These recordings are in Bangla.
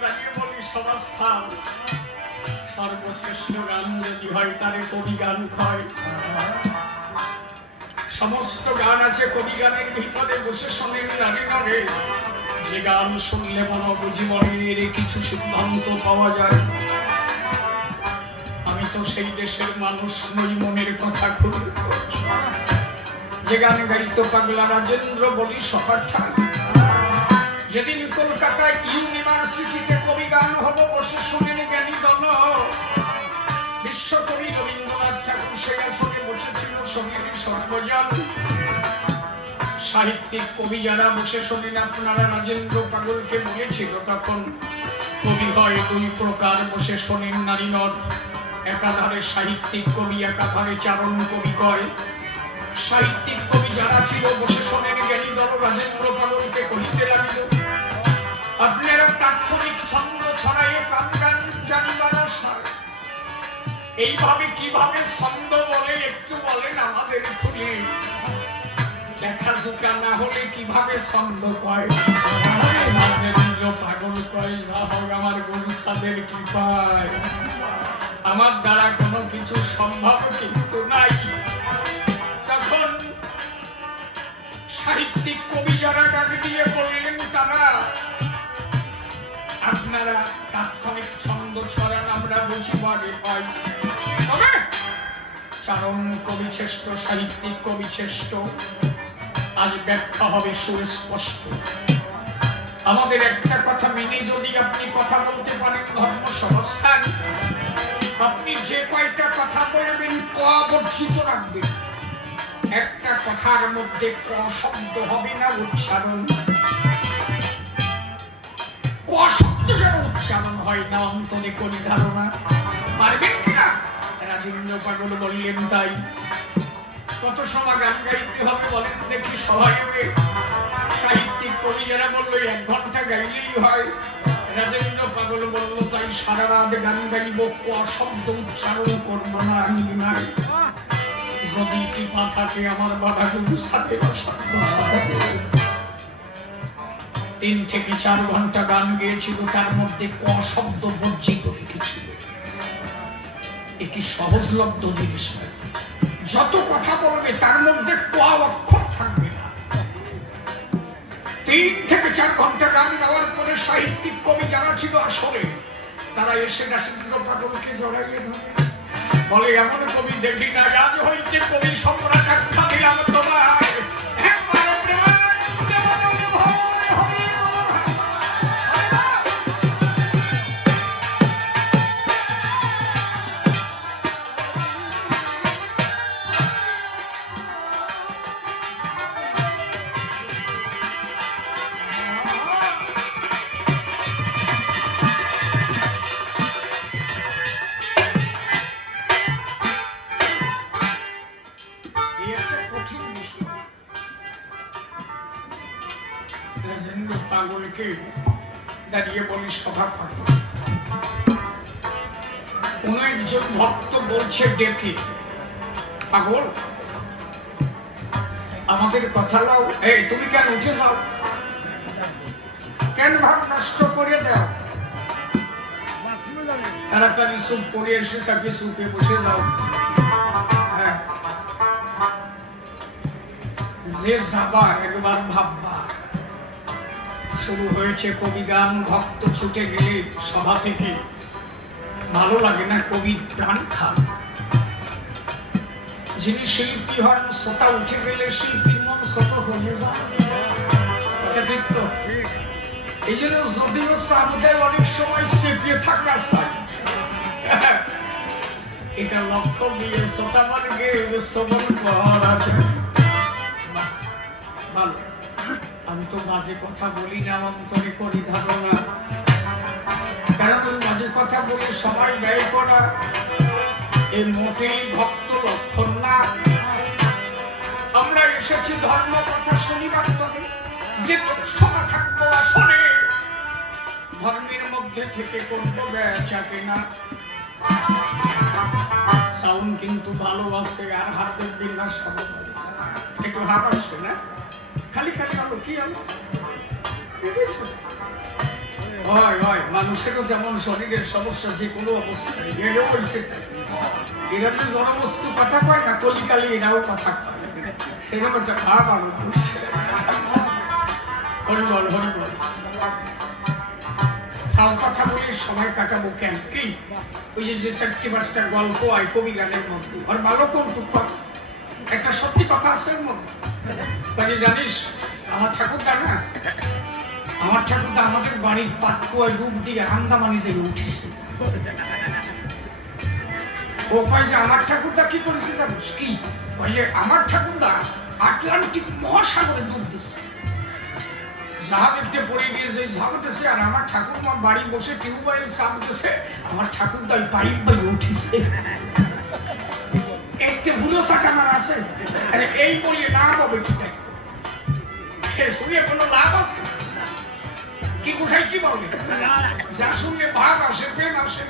গাইয়ে বলি সমাজস্থান সর্বশ্রেষ্ঠ গান যদি হয় তারে কবি গান হয়। সমস্ত গান আছে কবি গানের ভিতরে, বসে শোনেন নারী নরে যে গান শুনলে মনোজীবনের কিছু সিদ্ধান্ত পাওয়া যায়। আমি তো সেই দেশের মানুষ নই, মনের কথা খুলে যে গান গাইতো পাগলা রাজেন্দ্র বলি সপাঠা। যেদিন কলকাতায় ইউনিভার্সিটিতে কবি গান হলো, বসে শোনেন জ্ঞানী দল। বিশ্বকবি রবীন্দ্রনাথ ঠাকুর সেই আসনে বসেছিল, শোনেন সর্বজন। সাহিত্যিক কবি যারা বসে শোনেন, আপনারা রাজেন্দ্র পাগলকে বলেছিল তখন কবি হয় দুই প্রকার, বসে শোনেন নারী নর। একাধারে সাহিত্যিক কবি, একাধারে চারণ কবি কয়। সাহিত্যিক কবি যারা ছিল বসে শোনেন জ্ঞানী দল রাজেন্দ্র পাগলকে কহিতে লাগিল, আপনারা তাৎক্ষণিক ছন্দ ছড়াইয়ে গান গান জানিবার আশায় এইভাবে কিভাবে ছন্দ বলে একটু বলেন আমাদের খুলে। লেখাজোকা না হলে কিভাবে ছন্দ কয়? রাজেন্দ্র পাগল কয়, যা হোক আমার গুরুসাদের কি পায়, আমার দ্বারা কোনো কিছু সম্ভব কিন্তু নাই। তখন সাহিত্যিক কবি যারা ডাক দিয়ে বললেন, তারা আপনারা তাৎক্ষণিক ছন্দ ছড়ান, আমরা বুঝিবারে পাই। তবে চারণ কবি শ্রেষ্ঠ, সাহিত্যিক কবি শ্রেষ্ঠ, আজ ব্যাখ্যা হবে সুস্পষ্ট। আমাদের একটা কথা মেনে যদি আপনি কথা বলতে পারেন ধর্ম সংস্থান, আপনি যে কয়টা কথা বলবেন ক বর্জিত রাখবেন। একটা কথার মধ্যে ক শব্দ হবে না উচ্চারণ, ক শব্দ যেন উচ্চারণ হয় না, অন্তরে করি ধারণা। পারবেন কিনা? রাজেন্দ্র পাগল বললেন তাই। কত সময় গান গাইতে হবে বলেন দেখি সবাই হবে? সাহিত্যিক কবি যারা বললো 1 ঘন্টা গাইলেই হয়। রাজেন্দ্র পাগল বলল তাই সারা রাত গান গাইব, ক শব্দ উচ্চারণ করবো না। নাই যদি কৃপা থাকে আমার বাবা গুরু সাথে 3 থেকে 4 ঘন্টা গান গেয়েছিল, তার মধ্যে ক শব্দ বর্জিত রেখেছিল। এ কি সহজলব্ধ জিনিস? যত কথা বলবে তার মধ্যে ক অক্ষর থাকবে না। 3 থেকে 4 ঘন্টা গান গাওয়ার পরে সাহিত্যিক কবি যারা ছিল আসরে, তারা এসে রাজেন্দ্র পাগলকে জড়াইয়ে ধরে বলে, এমন কবি দেখি না, আজ হইতে কবি সম্রাট আখ্যা দিলাম তোমায়। পাগলকে দাঁড়িয়ে বলি সভা করে, কোন একজন ভক্ত বলছে ডেকে, পাগল আমাদের কথা লাও, এই তুমি কেন উঠে যাও, কেন ভাব নষ্ট করে দাও, তাড়াতাড়ি চুপ করে এসে সাথে চুপে বসে যাও। হ্যাঁ, যে যাবা একবার ভাববা। শুরু হয়েছে কবি গান, ভক্ত ছুটে গেলে সভা থেকে ভালো লাগে না, কবির প্রাণ খান। যিনি শিল্পী হন, শ্রোতা উঠে গেলে শিল্পীর মন শত হয়ে যায়। ঠিক তো? এই জন্য যদিও আমাদের অনেক সময় চেপে থাকা চাই, এটা লক্ষ্য দিয়ে শ্রোতা মার্গে শ্রবণ করা যায়। ভালো, আমি তো মাঝে কথা বলি না, অন্তরে করি ধারণা। কারণ ওই মাঝে কথা বলে সবাই ব্যয় করা এই মোটেই ভক্ত লক্ষণ না। আমরা এসেছি ধর্ম কথা শুনিবার তবে, যে তুচ্ছনা থাকবো আসলে ধর্মের মধ্যে থেকে করবো বেচা কেনা। সাউন্ড কিন্তু ভালো আছে, আর হাতের বিন্যাস একটু হাত আসছে না, খালি খালি আলো কি আলো হয় হয়, মানুষেরও যেমন শরীরের সমস্যা যে কোনো অবস্থায় এরও হয়েছে। এরা যে জনবস্তু কথা কয় না, কলিকালি এরাও কথা কয়, সেরকম একটা ভাব আমার করছে। হরিবল হরিবল। ফাও কথা বলে সময় কাটাবো কেন? কি ওই যে 4-5টা গল্প আয় কবি গানের মধ্যে, আর ভালো কোনটুক একটা সত্যি কথা আছে এর মধ্যে। কাজে জানিস আমার ঠাকুরদা না, আমার ঠাকুরদা আমাদের বাড়ির পাতকুয়ায় ডুব দিয়ে আন্দামানে যে উঠেছে। ও কয় যে আমার ঠাকুরদা কি করেছে জানিস কি? কয় যে আমার ঠাকুরদা আটলান্টিক মহাসাগরে ডুব দিচ্ছে, জাহাজে পড়ে গিয়েছে, ঝাঁকতেছে, আর আমার ঠাকুরমা বাড়ি বসে টিউবওয়েল চাপতেছে, আমার ঠাকুরদা পাইপ বাই উঠেছে। একটু ভুলো সাকানার আছে, এই বলে না হবে কি তাই শুনে কোনো লাভ আছে কি? কোথায় কি বলে যা শুনলে ভাব আসে, পেন আসে।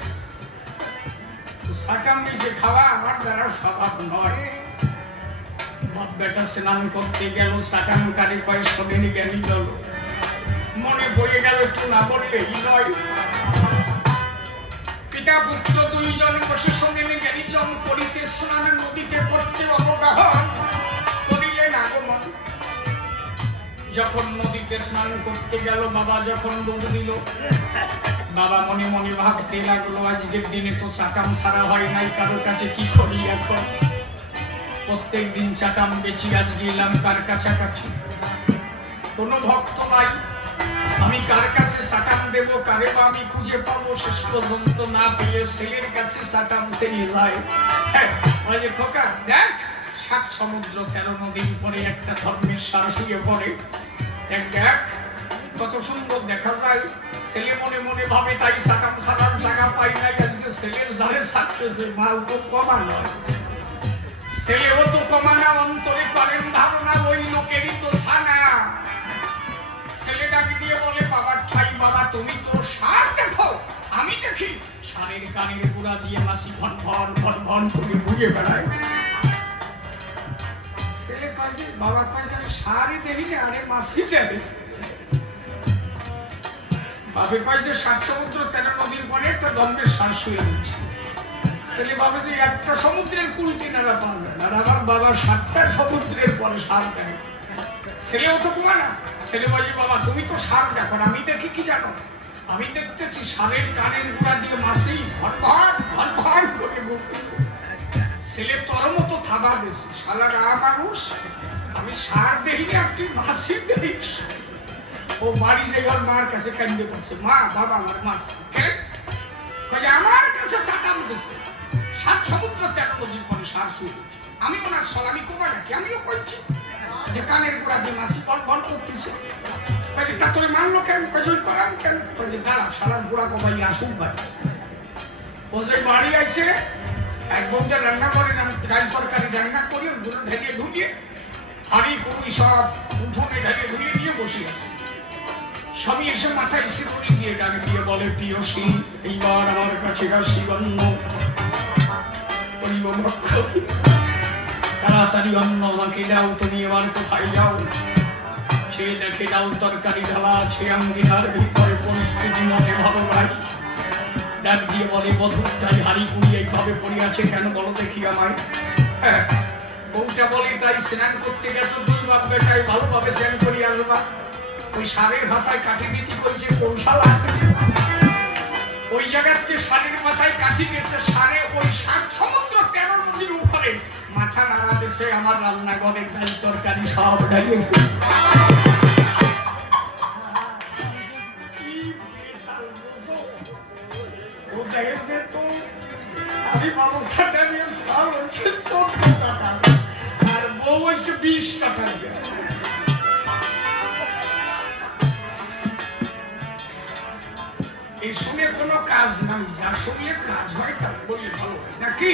সাকাম নিচে খাওয়া আমার দ্বারা স্বভাব নয়। বাপ বেটা স্নান করতে গেল, সাকাম কারে কয় শোনেনি জ্ঞানী গেল, মনে পড়ে গেল একটু না বললেই নয়। পিতা পুত্র দুইজন বসে শোনেনি জ্ঞানী জন করিতে স্নান নদীতে করতে অবগাহন করিলেন আগমন। যখন নদীতে স্নান করতে গেল, বাবা যখন ডুব দিল, বাবা মনে মনে ভাবতে লাগলো আজকের দিনে তো চাটাম সারা হয় নাই, কারোর কাছে কি করি এখন? প্রত্যেক দিন চাটাম বেচি, আজকে এলাম কার কাছাকাছি, কোনো ভক্ত নাই, আমি কার কাছে সাটাম দেব, কারে বা আমি খুঁজে পাবো? শেষ পর্যন্ত না পেয়ে ছেলের কাছে সাটাম সেরিয়ে যায়। খোকা দেখ, 7 সমুদ্র 13 নদীর পরে একটা ধর্মের সার শুয়ে পড়ে, দেখ কত সুন্দর দেখা যায়। ছেলে মনে মনে ভাবে তাই সাটাম সারার জায়গা পাই নাই, আজকে ছেলের ধারে ছাড়তেছে, মাল তো কমা নয়, ছেলেও তো কমা না, অন্তরে করেন ধারণা ওই লোকেরই তো সানা। ছেলেটাকে দিয়ে বলে বাবার ঠাই, বাবা তুমি তো সার দেখো, আমি দেখি সারের কানের গুড়া দিয়ে মাসি ভন ভন ভন ভন করে ঘুরে বেড়ায়। ছেলে কাছে বাবা কাছে আমি সারই দেখি না, আরে মাসি দেখে। বাবে কয় যে 7 সমুদ্র 13 নদীর পরে একটা ধর্মের সার শুয়ে রয়েছে। ছেলে ভাবে যে একটা সমুদ্রের কুল কিনারা পাওয়া যায়, আর আমার বাবা 7টা সমুদ্রের পরে সার দেখে। ছেলেও তো কুয়া না, ছেলে বলে বাবা তুমি তো সার দেখো, আমি দেখি কি জানো? আমি দেখতেছি সারের কানের গুঁড়া দিয়ে মাসি ভন ভন ভন ভন করে ঘুরতেছে। ছেলে তোর মতো থাবা দিয়েছে, শালা না মানুষ, আমি সার দেখি না, তুই মাসি দেখিস। ও বাড়ি যাই ওর মার কাছে কান্দে পড়ছে, মা বাবা আমার মারছে, আমার কাছে চাটাম দিছে, 7 সমুদ্র 13 নদীর পরে সার শুয়ে। আমি ওনার সলামি কোবা নাকি? আমিও করছি যে কানের গোড়া দিয়ে মাসি বল বল করতেছে। তা তোরে মানলো কেন? কই করাম কেন? দাঁড়া শালার গোড়া কবাই আসুক বাড়ি। ও যে বাড়ি আছে, এক বউটা রান্না করে, ডাল তরকারি রান্না করে ওগুলো ঢেকে ঢুকিয়ে হাড়ি কুড়ি সব উঠোনে ঢেকে ঢুকিয়ে দিয়ে বসে আছে। সবই এসে মাথায় সিঁদুরি দিয়ে ডাক দিয়ে বলে প্রিয়সী এইবার আমার কাছে আসি অন্ন করিব ভক্ষ, তাড়াতাড়ি অন্ন আমাকে দাও, তুমি এবার কোথায় যাও? সে দেখে ডাল তরকারি ঢালা আছে আঙ্গিনার ভিতরে, পরিস্থিতি মতে ভালো ভাই। ডাক দিয়ে বলে বধূটাই হাড়ি কুড়ি এইভাবে পড়িয়াছে কেন বলো দেখি আমায়? বউটা বলে তাই স্নান করতে গেছো, দুই বাপ বেটাই ভালোভাবে স্নান করি আসবা। ওই সারের ভাষায় কাঠি দিতে কইছে কৌশলা, ওই জায়গাতে সারের ভাষায় কাঠি গেছে সারে, ওই 7 সমুদ্র 13 নদীর উপরে মাথা নাড়া দেশে আমার রান্নাঘরের ডাল তরকারি সব ডাকে। ও দেখেছে তো আমি মানুষটা নিয়ে সার হচ্ছে 14 টাকা, আর বউ হচ্ছে 20 টাকা। এই শুনে কোনো কাজ নাই, যা শুনলে কাজ হয় তা বলি ভালো নাকি?